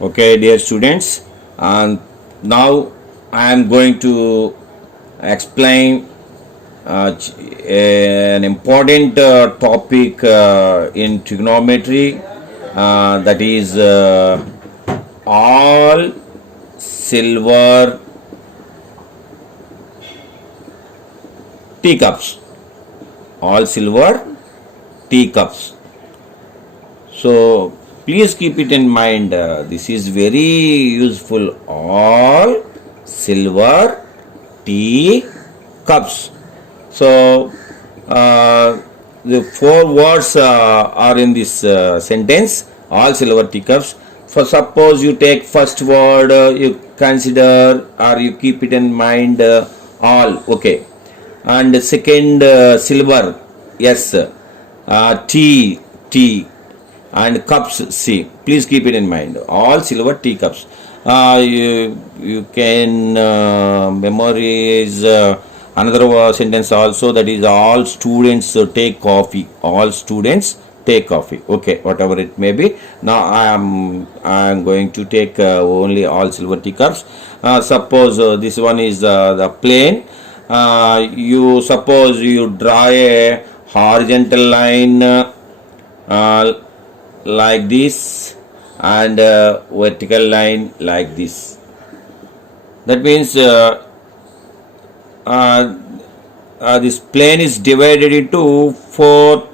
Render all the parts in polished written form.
Okay, dear students, and now I am going to explain an important topic in trigonometry, that is all silver teacups. All silver teacups. So please keep it in mind. This is very useful. All silver tea cups. So the four words are in this sentence. All silver teacups. For suppose you take first word, you consider or you keep it in mind. All, okay, and second silver, yes, tea and cups, C. Please keep it in mind. All silver teacups. You can memorize another sentence also, that is all students take coffee. All students take coffee. Okay, whatever it may be. Now I am going to take only all silver teacups. Suppose this one is the plane. You suppose you draw a horizontal line like this and vertical line like this. That means this plane is divided into four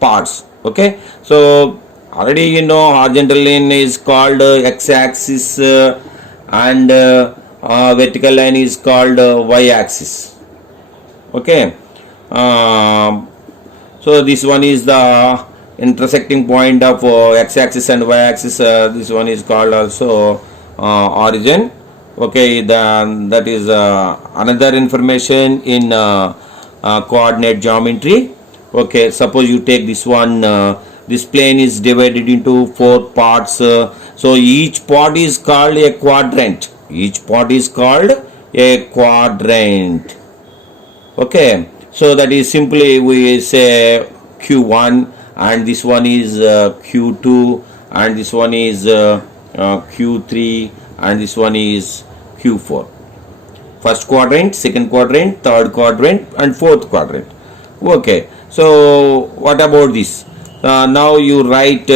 parts. Okay, so already you know horizontal line is called x-axis and vertical line is called y-axis. Okay, so this one is the intersecting point of x-axis and y-axis. This one is called also origin. Okay, that is another information in coordinate geometry. Okay, suppose you take this one. This plane is divided into four parts. So each part is called a quadrant. Each part is called a quadrant. Okay, so that is simply we say Q1, and this one is Q2, and this one is Q3, and this one is Q4. First quadrant, second quadrant, third quadrant, and fourth quadrant. Okay, so what about this? Now you write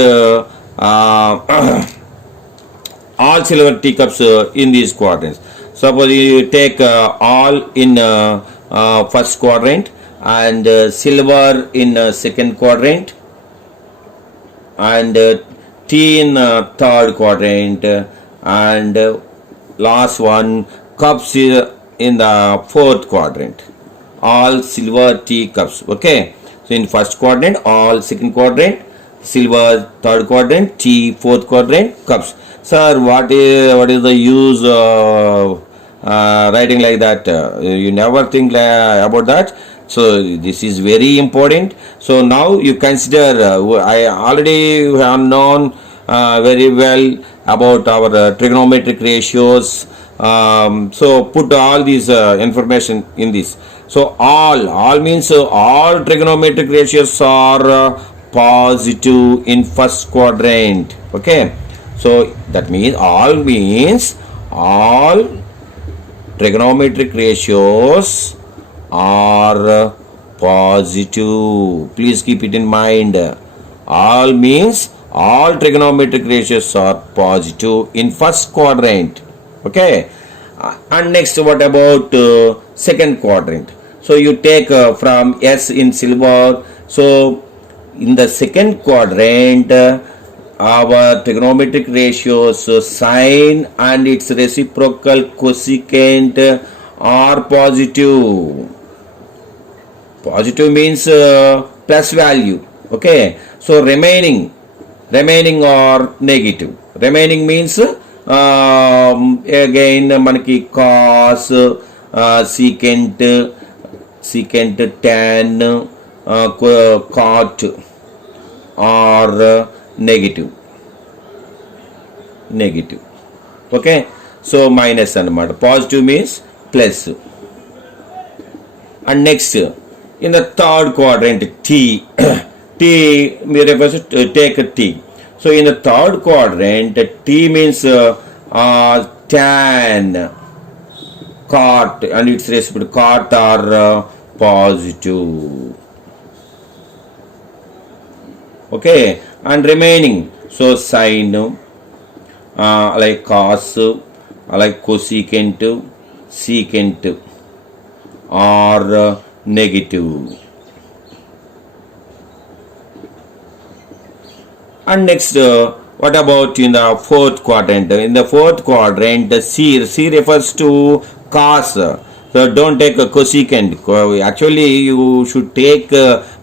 all silver teacups in these quadrants. Suppose you take all in first quadrant and silver in second quadrant and tea in third quadrant and last one cups in the fourth quadrant. All silver tea cups. Okay, so in first quadrant all, second quadrant silver, third quadrant tea, fourth quadrant cups. Sir, what is the use writing like that? You never think about that. So this is very important. So now you consider, I already have known very well about our trigonometric ratios. So put all these information in this. So all means all trigonometric ratios are positive in first quadrant. Okay, so that means all trigonometric ratios are positive. Please keep it in mind. All means all trigonometric ratios are positive in first quadrant. Okay, and next what about second quadrant? So you take from S in silver. So in the second quadrant our trigonometric ratios sine and its reciprocal cosecant are positive. Positive means plus value. Okay, so remaining or negative. Remaining means again manaki cos, secant, tan, cot or negative. Okay, so minus and positive means plus. And next in the third quadrant T T refers to take a T. So in the third quadrant, T means tan, cot, and its respect cot are positive. Okay, and remaining, so sine, like cos, like cosecant, secant are negative. And next, what about in the fourth quadrant? In the fourth quadrant, C refers to cos. So don't take a cosecant. Actually, you should take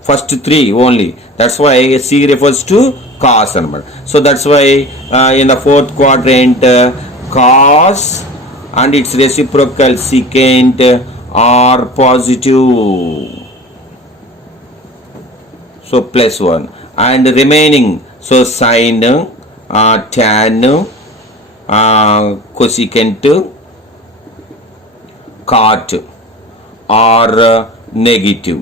first three only. That's why C refers to cos. So that's why in the fourth quadrant, cos and its reciprocal secant are positive. So plus 1. And remaining, so sine, tan, cosecant, cot are negative.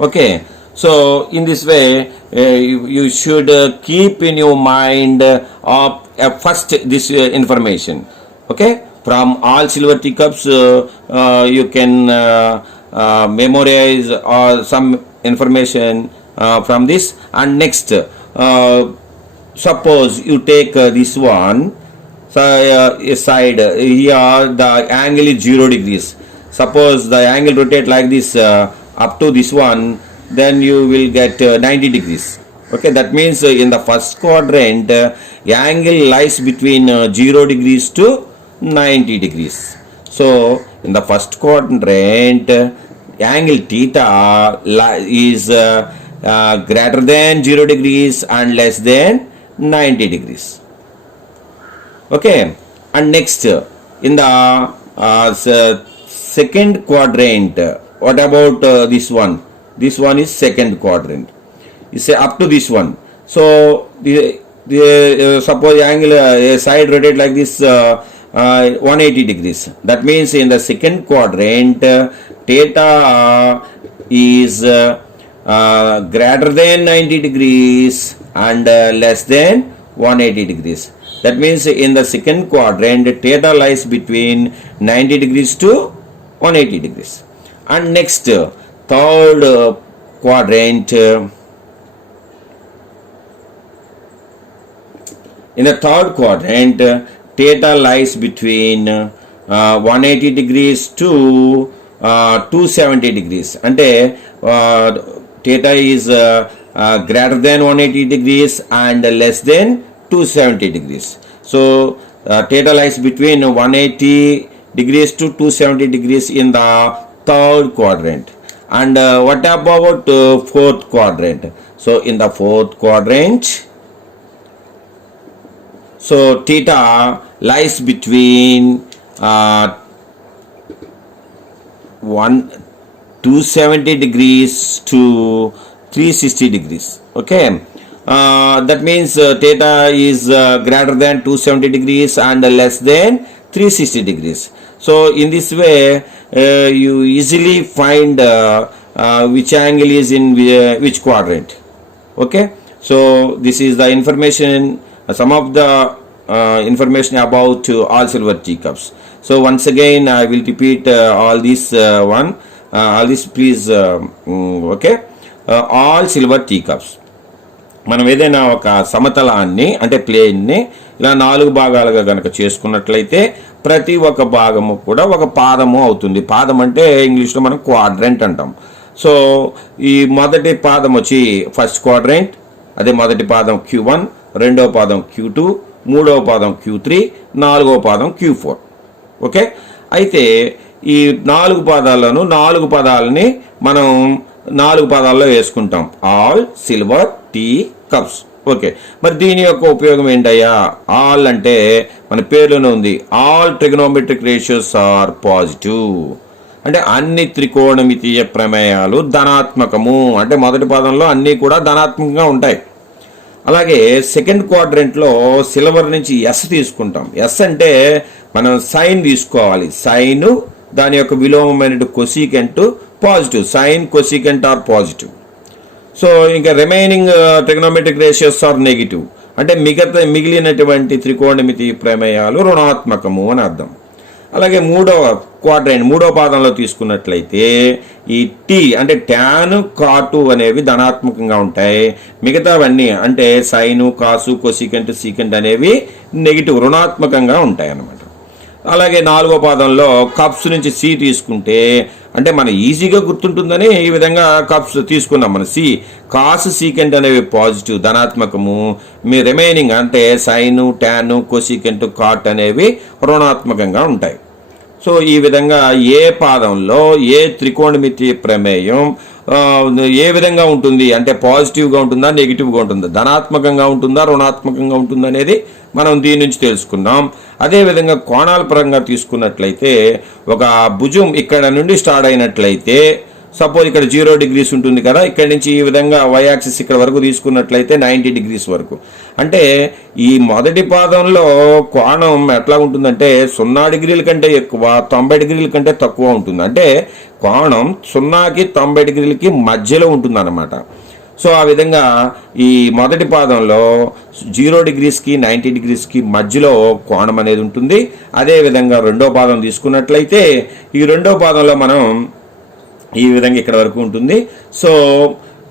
Okay, so in this way you should keep in your mind first this information. Okay, from all silver teacups you can memorize some information from this. And next, suppose you take this one, so side here the angle is 0 degrees. Suppose the angle rotate like this up to this one, then you will get 90 degrees. Okay, that means in the first quadrant angle lies between 0 degrees to 90 degrees. So in the first quadrant, angle theta is greater than 0 degrees and less than 90 degrees. Okay, and next, in the second quadrant, what about this one? This one is second quadrant. You say up to this one. So suppose angle side rotate like this 180 degrees. That means in the second quadrant, theta is greater than 90 degrees and less than 180 degrees. That means in the second quadrant, theta lies between 90 degrees to 180 degrees. And next, third quadrant, in the third quadrant, theta lies between 180 degrees to 270 degrees. Ante theta is greater than 180 degrees and less than 270 degrees. So theta lies between 180 degrees to 270 degrees in the third quadrant. And what about fourth quadrant? So in the fourth quadrant, so theta lies between 270 degrees to 360 degrees. Okay, that means theta is greater than 270 degrees and less than 360 degrees. So in this way you easily find which angle is in which quadrant. Okay, so this is the information, some of the information about all silver teacups. So once again I will repeat all this all this please. Okay, all silver teacups, మనం ఏదైనా ఒక సమతలాన్ని అంటే ప్లేన్ని ఇలా 4 భాగాలుగా కనుక చేసుకున్నట్లయితే ప్రతి ఒక్క భాగము కూడా ఒక పాదము అవుతుంది. పాదం అంటే ఇంగ్లీష్లో మనం క్వాడ్రంట్ అంటాం. సో ఈ మొదటి పాదం వచ్చి ఫస్ట్ క్వాడ్రంట్, అదే మొదటి పాదం Q1, రెండవ పాదం Q2, మూడవ పాదం Q3, నాలుగవ పాదం Q4. ఓకే, అయితే ఈ 4 పాదాలను 4 పదాలని మనం 4 పదాల్లో వేసుకుంటాం, all silver tea cups. Okay, మరి దీని యొక్క ఉపయోగం ఏంటయ్యా? ఆల్ అంటే మన పేరులోనే ఉంది, all trigonometric ratios are positive. అంటే అన్ని త్రికోణమితీయ ప్రమేయాలు ధనాత్మకము. అంటే మొదటి పాదంలో అన్నీ కూడా ధనాత్మకంగా ఉంటాయి. అలాగే సెకండ్ క్వాడ్రంట్లో సిల్వర్ నుంచి ఎస్ తీసుకుంటాం. ఎస్ అంటే మనం సైన్ తీసుకోవాలి. సైన్ దాని యొక్క విలోమమైన cosecant positive. Sine cosecant are positive. So ఇంకా remaining trigonometric ratios are negative, అంటే మిగిలినటువంటి త్రికోణమితి ప్రమేయాలు రుణాత్మకము అని అర్థం. అలాగే మూడవ పాదంలో తీసుకున్నట్లయితే ఈ టీ అంటే ట్యాన్ కాటు అనేవి ధనాత్మకంగా ఉంటాయి, మిగతావన్నీ అంటే సైను కాసు కొసికెంట్ సీకెంట్ అనేవి నెగిటివ్ రుణాత్మకంగా ఉంటాయి అన్నమాట. అలాగే 4వ పాదంలో కప్స్ నుంచి సి తీసుకుంటే అంటే మన ఈజీగా గుర్తుంటుందని ఈ విధంగా కప్స్ తీసుకున్నాం. మన సి కాసు సీకెంట్ అనేవి పాజిటివ్ ధనాత్మకము, మీ రిమైనింగ్ అంటే సైను టాను కొసికెంట్ కాట్ అనేవి రుణాత్మకంగా ఉంటాయి. సో ఈ విధంగా ఏ పాదంలో ఏ త్రికోణమితి ప్రమేయం ఏ విధంగా ఉంటుంది అంటే పాజిటివ్గా ఉంటుందా నెగిటివ్గా ఉంటుందా, ధనాత్మకంగా ఉంటుందా రుణాత్మకంగా ఉంటుందా అనేది మనం దీని నుంచి తెలుసుకున్నాం. అదేవిధంగా కోణాల పరంగా తీసుకున్నట్లయితే ఒక భుజం ఇక్కడ నుండి స్టార్ట్ అయినట్లయితే సపోజ్ ఇక్కడ 0 degrees ఉంటుంది కదా, ఇక్కడ నుంచి ఈ విధంగా వై యాక్సిస్ ఇక్కడ వరకు తీసుకున్నట్లయితే 90 degrees వరకు. అంటే ఈ మొదటి పాదంలో కోణం ఎట్లా ఉంటుందంటే 0 degrees కంటే ఎక్కువ 90 degrees కంటే తక్కువ ఉంటుంది. అంటే కోణం 0కి 90 degrees మధ్యలో ఉంటుంది అన్నమాట. సో ఆ విధంగా ఈ మొదటి పాదంలో 0 degrees 90 degrees మధ్యలో కోణం అనేది ఉంటుంది. అదేవిధంగా రెండో పాదం తీసుకున్నట్లయితే ఈ రెండో పాదంలో మనం ఈ విధంగా ఇక్కడ వరకు ఉంటుంది. సో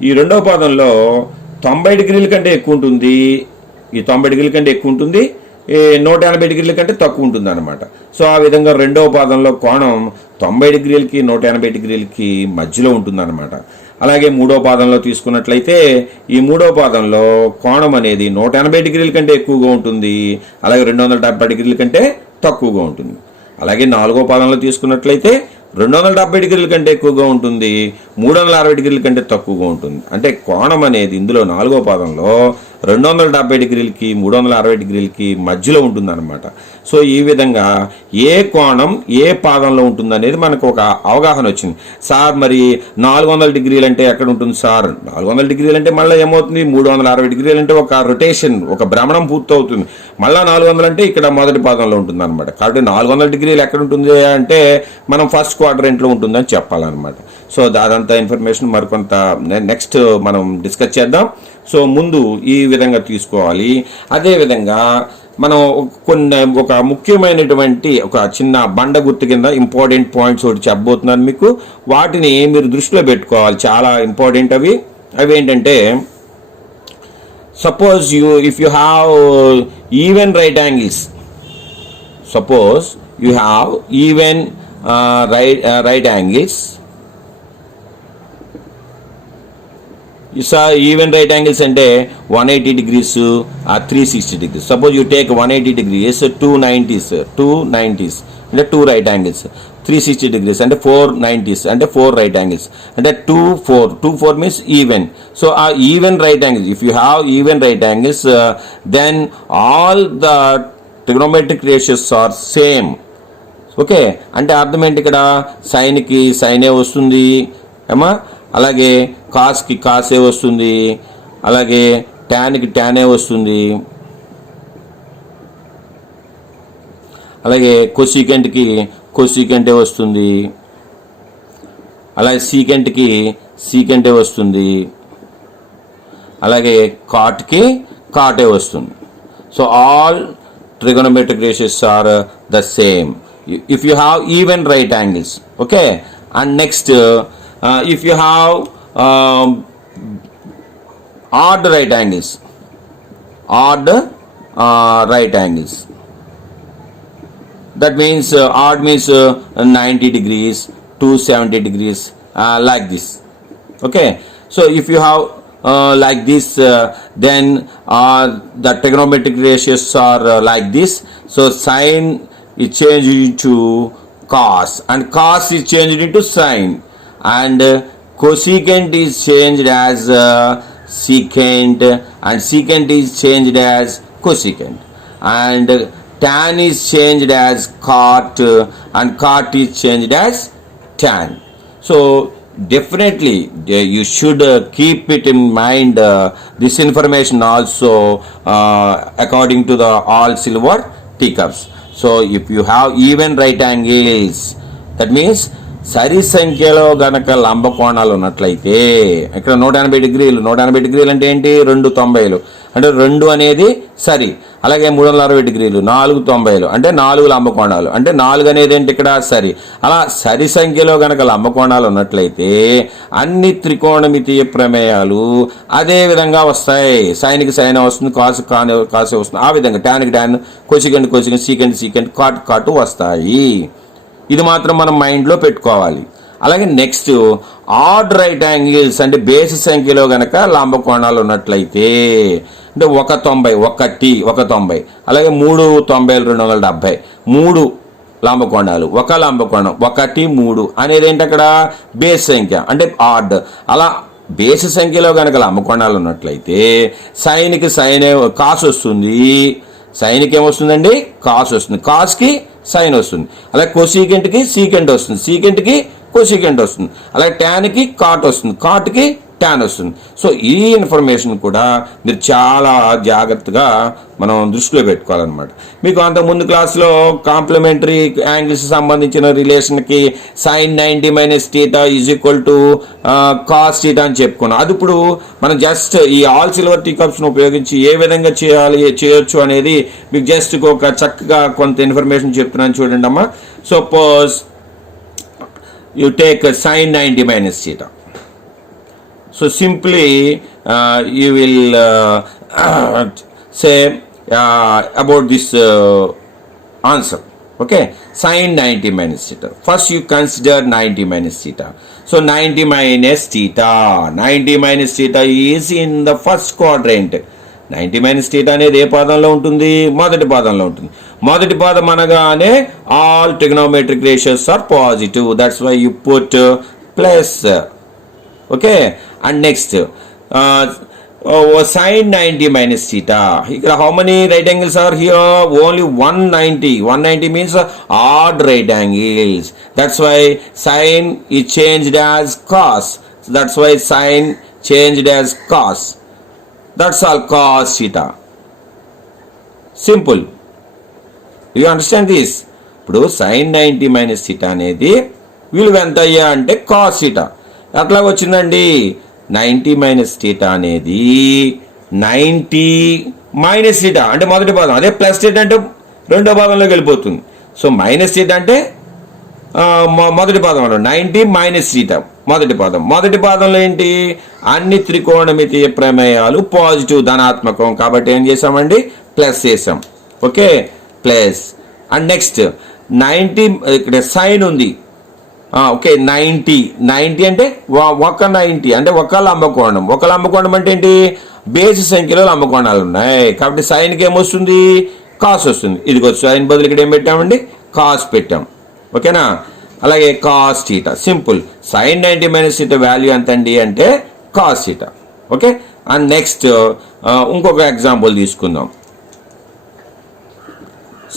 ఈ రెండో పాదంలో 90 degrees కంటే ఎక్కువ ఉంటుంది, ఈ 90 degrees కంటే ఎక్కువ ఉంటుంది, 180 degrees కంటే తక్కువ ఉంటుంది అనమాట. సో ఆ విధంగా రెండవ పాదంలో కోణం 90 degrees 180 degrees మధ్యలో ఉంటుంది అనమాట. అలాగే మూడో పాదంలో తీసుకున్నట్లయితే ఈ మూడో పాదంలో కోణం అనేది 180 degrees కంటే ఎక్కువగా ఉంటుంది, అలాగే 270 degrees కంటే తక్కువగా ఉంటుంది. అలాగే నాలుగో పాదంలో తీసుకున్నట్లయితే 270 degrees కంటే ఎక్కువగా ఉంటుంది, 360 degrees కంటే తక్కువగా ఉంటుంది. అంటే కోణం అనేది ఇందులో నాలుగో పాదంలో 270 degrees 360 degrees మధ్యలో ఉంటుంది అనమాట. సో ఈ విధంగా ఏ కోణం ఏ పాదంలో ఉంటుంది అనేది మనకు ఒక అవగాహన వచ్చింది. సార్ మరి 400 degrees అంటే ఎక్కడ ఉంటుంది సార్? 400 degrees అంటే మళ్ళీ ఏమవుతుంది, 360 degrees అంటే ఒక రొటేషన్ ఒక భ్రమణం పూర్తవుతుంది, మళ్ళీ 400 అంటే ఇక్కడ మొదటి పాదంలో ఉంటుంది అనమాట. కాబట్టి 400 degrees ఎక్కడ ఉంటుంది అంటే మనం ఫస్ట్ క్వాడ్రంట్లో ఉంటుందని చెప్పాలన్నమాట. సో అదంతా ఇన్ఫర్మేషన్ మరికొంత నెక్స్ట్ మనం డిస్కస్ చేద్దాం. సో ముందు ఈ విధంగా తీసుకోవాలి. అదేవిధంగా మనం ఒక ముఖ్యమైనటువంటి ఒక చిన్న బండ గుర్తు కింద ఇంపార్టెంట్ పాయింట్స్ ఒకటి చెప్పబోతున్నాను మీకు. వాటిని మీరు దృష్టిలో పెట్టుకోవాలి, చాలా ఇంపార్టెంట్ అవి. ఏంటంటే suppose if you have even right angles, suppose you have even right angles. Even right angles అంటే 180 degrees or 360 degrees. Suppose you take 180 degrees, 290s అంటే 2 right angles, 360 degrees అంటే 490s అంటే 4 right angles అంటే 2 4 means even. So even right angles, if you have even right angles, then all the trigonometric ratios are same. Okay, అంటే అర్థం ఏంటి, ఇక్కడ సైన్కి సైనే వస్తుంది ఏమా, అలాగే కాస్కి కాసే వస్తుంది, అలాగే ట్యాన్కి ట్యానే వస్తుంది, అలాగే కొసీకెంట్కి కొసీకెంటే వస్తుంది, అలాగే సీకెంట్కి సీకెంటే వస్తుంది, అలాగే కాట్కి కాటే వస్తుంది. So all trigonometric ratios are the same if you have even right angles. Okay, and next if you have odd right angles, that means odd means 90 degrees, 270 degrees, like this. Okay, so if you have like this, then the trigonometric ratios are like this. So sine is changed into cos, and cos is changed into sine, and cosecant is changed as secant, and secant is changed as cosecant, and tan is changed as cot, and cot is changed as tan. So definitely you should keep it in mind, this information also, according to the all silver teacups. So if you have even right angles, that means సరి సంఖ్యలో గనక లంబకోణాలు ఉన్నట్లయితే ఇక్కడ 180 డిగ్రీలు, 180 డిగ్రీలు అంటే ఏంటి, 290లు అంటే 2 అనేది సరి. అలాగే 360 డిగ్రీలు, 490లు అంటే 4 లంబకోణాలు, అంటే 4 అనేది ఏంటి ఇక్కడ సరి. అలా సరి సంఖ్యలో గనక లంబకోణాలు ఉన్నట్లయితే అన్ని త్రికోణమితీయ ప్రమేయాలు అదే విధంగా వస్తాయి. సైన్కి సైన్ వస్తుంది, కాసు కాసే వస్తుంది, ఆ విధంగా టాన్కి tan, cosecant cosecant, secant secant, cot cot వస్తాయి. ఇది మాత్రం మనం మైండ్లో పెట్టుకోవాలి. అలాగే నెక్స్ట్ ఆడ్ రైట్ యాంగిల్స్ అంటే బేసి సంఖ్యలో గనక లంబకోణాలు ఉన్నట్లయితే అంటే 190, 190, అలాగే 390, 270, 3 లంబకోణాలు, ఒక లంబకోణం 1, 3 అనేది ఏంటి అక్కడ బేస్ సంఖ్య అంటే ఆడ్. అలా బేసి సంఖ్యలో గనక లంబకోణాలు ఉన్నట్లయితే సైన్కి సైన్ కాసు వస్తుంది, సైన్కి ఏమొస్తుందండి కాసు వస్తుంది, కాస్కి సైన్ వస్తుంది. అలాగే కొసీకెంట్కి సీకెంట్ వస్తుంది, సీకెంట్కి కొసీకెంట్ వస్తుంది. అలాగే ట్యాన్కి కాట్ వస్తుంది, కాట్కి ట్యాన్ వస్తుంది. సో ఈ ఇన్ఫర్మేషన్ కూడా మీరు చాలా జాగ్రత్తగా మనం దృష్టిలో పెట్టుకోవాలన్నమాట. మీకు అంతకుముందు క్లాస్లో కాంప్లిమెంటరీ యాంగిల్స్ సంబంధించిన రిలేషన్కి సైన్ 90 - θ = కాస్ θ అని చెప్పుకున్నాం. అది ఇప్పుడు మనం జస్ట్ ఈ ఆల్ సిల్వర్ టీ కప్స్ను ఉపయోగించి ఏ విధంగా చేయొచ్చు అనేది మీకు జస్ట్ ఒక చక్కగా కొంత ఇన్ఫర్మేషన్ చెప్తున్నాను చూడండి అమ్మా. Suppose you take sin 90 - θ. So simply you will say about this answer. Okay, sin 90 - θ. First you consider 90 - θ. So 90 - θ. 90 - θ is in the first quadrant. 90 - θ అనేది ఏ పాదంలో ఉంటుంది, మొదటి పాదంలో ఉంటుంది. మొదటి పాదం అనగానే all trigonometric ratios are positive, that's why you put plus. Okay, and next sin 90 - θ. ఇక్కడ how many right angles are here, only 190. 190 means odd right angles, that's why sin is changed as cos, that's why sin changed as cos. That's all, cos θ. Simple. You understand this? ఇప్పుడు sin 90 - θ అనేది విలువ ఎంత అయ్యా అంటే cos θ. అట్లా వచ్చిందండి 90 - θ అనేది 90 - θ అంటే మొదటి పాదం, అదే ప్లస్ θ అంటే రెండో పాదంలోకి వెళ్ళిపోతుంది. సో మైనస్ θ అంటే మొదటి పాదం అన్నాడు, 90 - θ మొదటి పాదం. మొదటి పాదంలో ఏంటి, అన్ని త్రికోణమితీయ ప్రమేయాలు పాజిటివ్ ధనాత్మకం, కాబట్టి ఏం చేసామండి ప్లస్ చేసాం. Okay, plus. అండ్ నెక్స్ట్ 90 ఇక్కడ సైన్ ఉంది. ఓకే, 90 అంటే ఒక 90 అంటే ఒక లంబకోణం. ఒక లంబకోణం అంటే ఏంటి, బేసి సంఖ్యలో లంబకోణాలు ఉన్నాయి, కాబట్టి సైన్కి ఏమొస్తుంది కాస్ వస్తుంది. ఇదిగో సైన్ బదులు ఇక్కడ ఏం పెట్టామండి, కాస్ పెట్టాం. ఓకేనా, అలాగే కాస్ θ. సింపుల్, సైన్ 90 - θ వాల్యూ ఎంత అండి అంటే కాస్ θ. ఓకే, అండ్ నెక్స్ట్ ఇంకొక ఎగ్జాంపుల్ తీసుకుందాం.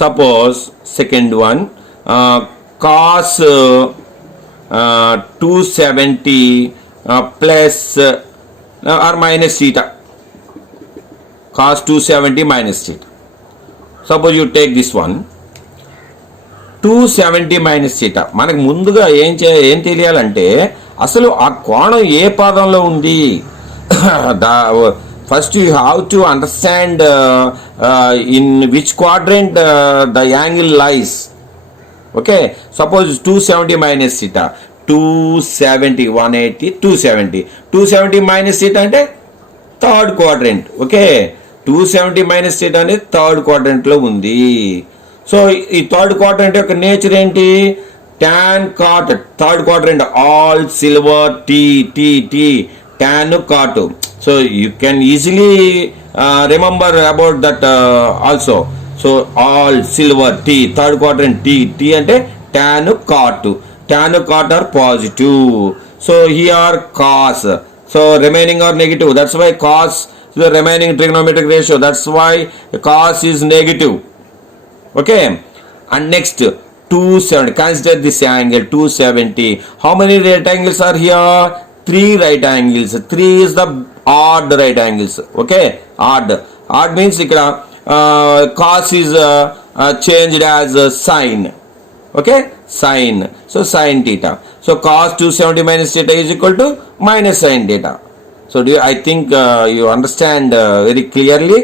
Suppose second one, cos 270 plus or minus θ. Cos 270 minus θ. Suppose you take this one 270 - θ. మనకు ముందుగా ఏం తెలియాలంటే అసలు ఆ కోణం ఏ పాదంలో ఉంది. First you have to understand in which quadrant the angle lies. Okay, suppose 270 - θ. 270 180 270 - θ అంటే థర్డ్ క్వాడ్రెంట్. ఓకే, 270 - θ అనేది థర్డ్ క్వాడ్రెంట్లో ఉంది. సో ఈ థర్డ్ క్వాడ్రెంట్ యొక్క నేచర్ ఏంటి, tan cot. Third quadrant all silver tea tan cot. So you can easily remember about that also. So all silver tea, third quadrant T అంటే tan cot are positive. So here cos, so remaining are negative, that's why cos the remaining trigonometric ratio, that's why cos is negative. Okay, and next 270, consider this angle 270. How many right angles are here, 3 right angles. 3 is the odd right angles. Okay, odd means ikkada cos is changed as sin. Okay, sin, so sin theta. So cos 270 minus theta is equal to minus sin theta. So I think you understand very clearly.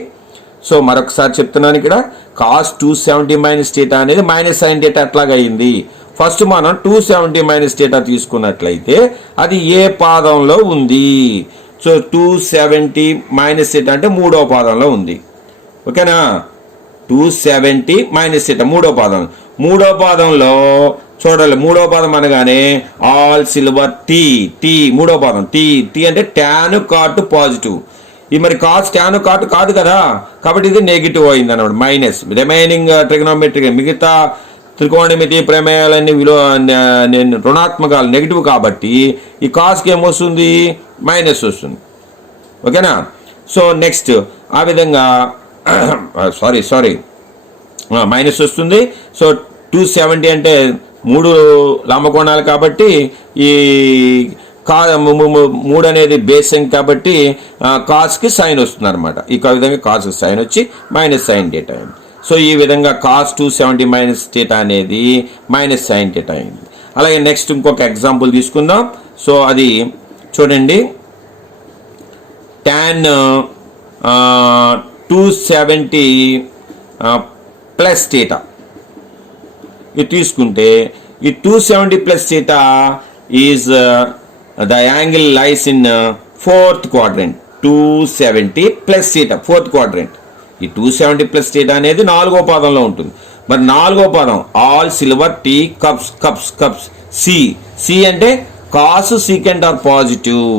So మరొకసారి చెప్తున్నాను, ఇక్కడ cos 270 minus theta అనేది minus sin theta ఎట్లాగా అయింది. ఫస్ట్ మనం 270 minus theta తీసుకున్నట్లయితే అది ఏ పాదంలో ఉంది. సో 270 minus theta అంటే మూడో పాదంలో ఉంది. ఓకేనా, 270 minus theta మూడో పాదం. మూడో పాదంలో చూడాలి, మూడో పాదం అనగానే ఆల్ సిల్వర్ టీ మూడో పాదం టీ అంటే tan cot పాజిటివ్. ఈ మరి కాస్ tan cot కాదు కదా, కాబట్టి ఇది నెగిటివ్ అయింది అన్నమాట, మైనస్. రిమైనింగ్ ట్రిగనోమెట్రిక్ మిగతా త్రికోణమితి ప్రమేయాలన్నీ రుణాత్మకాలు నెగిటివ్ కాబట్టి ఈ కాస్కి ఏమొస్తుంది, మైనస్ వస్తుంది. ఓకేనా. సో నెక్స్ట్ ఆ విధంగా సారీ మైనస్ వస్తుంది. సో 270 అంటే 3 లంబకోణాలు కాబట్టి ఈ 3 అనేది బేస్ సంఖ్య కాబట్టి కాస్కి సైన్ వస్తుంది అనమాట. ఈ విధంగా కాస్కి సైన్ వచ్చి మైనస్ సైన్ డేటా అయింది. సో ఈ విధంగా cos 270 మైనస్ డేటా అనేది మైనస్ సైన్ డేటా అయింది. అలాగే నెక్స్ట్ ఇంకొక ఎగ్జాంపుల్ తీసుకుందాం. సో అది చూడండి, tan 270 ప్లస్ డేటా ఇది తీసుకుంటే ఈ 270 plus data is the angle lies in fourth quadrant. 270 plus data fourth quadrant. ఈ 270 ప్లస్ డేటా అనేది 4వ పాదంలో ఉంటుంది. మరి 4వ పాదం all silver tea cups C అంటే cos secant are positive.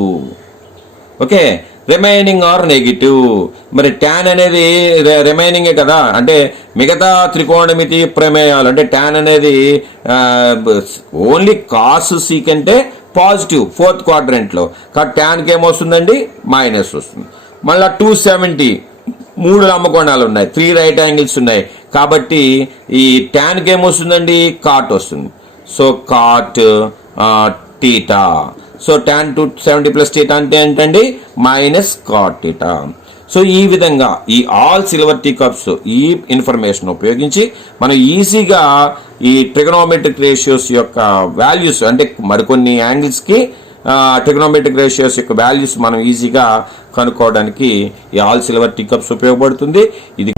Okay, remaining are negative. మరి tan అనేది రిమైనింగే కదా, అంటే మిగతా త్రికోణమితి ప్రమేయాలు అంటే tan అనేది ఓన్లీ కాస్ సీకెంటే పాజిటివ్ ఫోర్త్ క్వాడ్రెంట్లో, కాబట్టి ట్యాన్కి ఏమొస్తుందండి, మైనస్ వస్తుంది. మళ్ళీ 270 3 లంబకోణాలు ఉన్నాయి, 3 రైట్ యాంగిల్స్ ఉన్నాయి కాబట్టి ఈ ట్యాన్కి ఏమొస్తుందండి, కాట్ వస్తుంది. So cot theta. So tan 270 plus theta అంటే ఏంటండి, మైనస్ కాట్ టీటా. సో ఈ విధంగా ఈ ఆల్ సిల్వర్ టీ కప్స్ ఈ ఇన్ఫర్మేషన్ ఉపయోగించి మనం ఈజీగా ఈ ట్రిగనోమెట్రిక్ రేషియోస్ యొక్క వాల్యూస్ అంటే మరికొన్ని యాంగిల్స్కి ట్రిగనోమెట్రిక్ రేషియోస్ యొక్క వాల్యూస్ మనం ఈజీగా కనుక్కోవడానికి ఈ ఆల్ సిల్వర్ టీ కప్స్ ఉపయోగపడుతుంది. ఇది